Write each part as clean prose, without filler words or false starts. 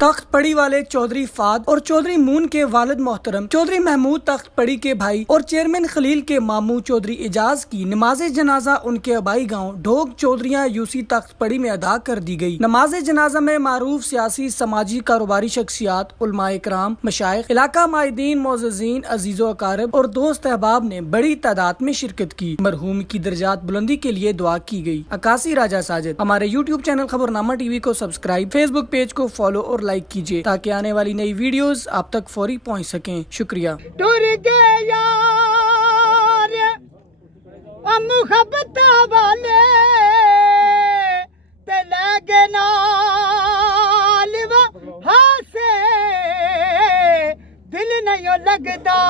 तख्त पड़ी वाले चौधरी फाद और चौधरी मून के वालिद मोहतरम चौधरी महमूद तख्त पड़ी के भाई और चेयरमैन खलील के मामू चौधरी इजाज की नमाज जनाजा उनके आबाई गांव ढोक चौधरियां यूसी तख्त पड़ी में अदा कर दी गई। नमाज जनाजा में मारूफ सियासी समाजी कारोबारी शख्सियात, उलमाए कराम, मशाइख, इलाका माहिदीन, मोअज़्ज़िज़ीन, अजीज़ो अकारब और दोस्त अहबाब ने बड़ी तादाद में शिरकत की। मरहूम की दर्जात बुलंदी के लिए दुआ की गई। अकासी राजा साजिद। हमारे यूट्यूब चैनल खबरनामा टीवी को सब्सक्राइब, फेसबुक पेज को फॉलो और लाइक कीजिए ताकि आने वाली नई वीडियोस आप तक फौरी पहुंच सकें। शुक्रिया। टुर गए यार मुहब्बत वाले ते लगे नाल हासे दिल नहीं लगदा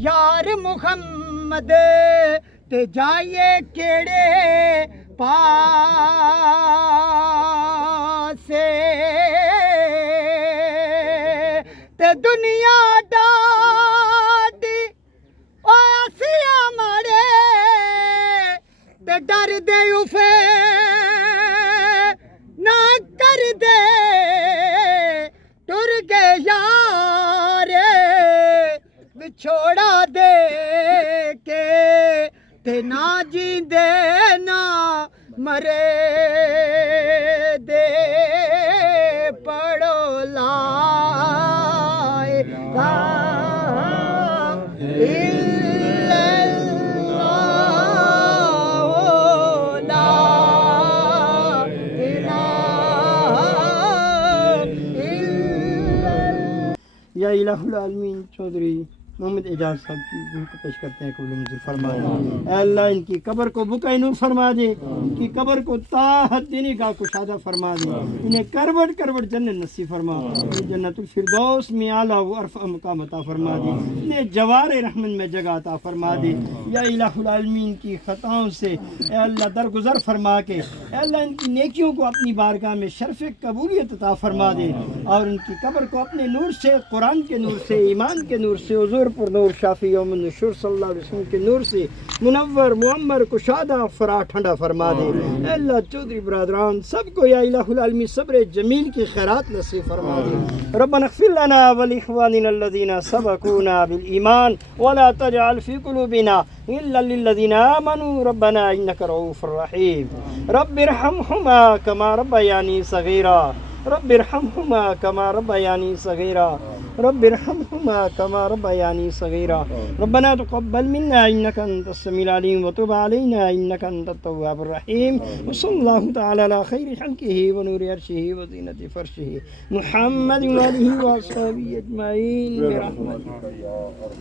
यार मुहम्मद ते जाइए केड़े पासे ते दुनिया डाटी ओसिया मारे ते डर दे उफे ना कर दे टुर गए यार विछोड़ा दे के ते ना जींदे ना मरे दे पढ़ो ला या इलाहुल आलमीन चौधरी मोहम्मद एजाज साहब की रूह को पेश करते हैं, कबूल मंजूर फरमा दे। अल्लाह इनकी कब्र को बुक़ाए नूर फरमा दे, इनकी कब्र को ताहत देने का कुशादा फरमा दे, इन्हें करवट करवट जन्नत नसीब फरमा, इन्हें जन्नतुल फिरदौस में आला व अरफ़ा मकाम अता फरमा दे, इन्हें जवारे रहमत में जगह अता फरमा दे। या इलाहुल आलमीन की ख़ताओं से अल्लाह दरगुजर फरमा के अल्लाह इनकी नेकियों को अपनी बारगाह में शर्फ़ कबूलियत अता फरमा दे और इनकी कब्र को अपने नूर से, कुरान के नूर से, ईमान के नूर से, हुज़ूर पर नूर शाफी यौमुन नशूर सल्लल्लाहु अलैहि वसल्लम के नूर से मुनव्वर मुअम्मर कुशादा फरा ठंडा फरमा दे। अल्लाह चौधरी बरादरान सबको या इलाहुल आलमीन सब्र जमील की खैरात नसीब फरमा दे। रब्बना इग़फिर लना व लिइख़वानिना अल्लज़ीना सबक़ूना बिल ईमान व ला तजअल फ़ी क़ुलूबिना इल्ला लिल्लज़ीना आमनू रब्बना इन्नका रऊफ़ुर रहीम। रब्बिरहमहुमा कमा रब्बयानी सग़ीरा रब्बिरहमहुमा कमा रब्बयानी सग़ीरा रब्बिरहमहुमा कमा रब्बयानी सग़ीरा। रब्बना तक़ब्बल मिन्ना इन्नका अंतस समीउल अलीम व तुब अलैना इन्नका अंतत तव्वाबुर रहीम। व सल्लल्लाहु तआला अला खैरि खल्क़िही व नूरि अर्शिही व ज़ीनति फ़र्शिही मुहम्मद व आलिहि व अस्हाबिही अजमईन बिरहमतिक।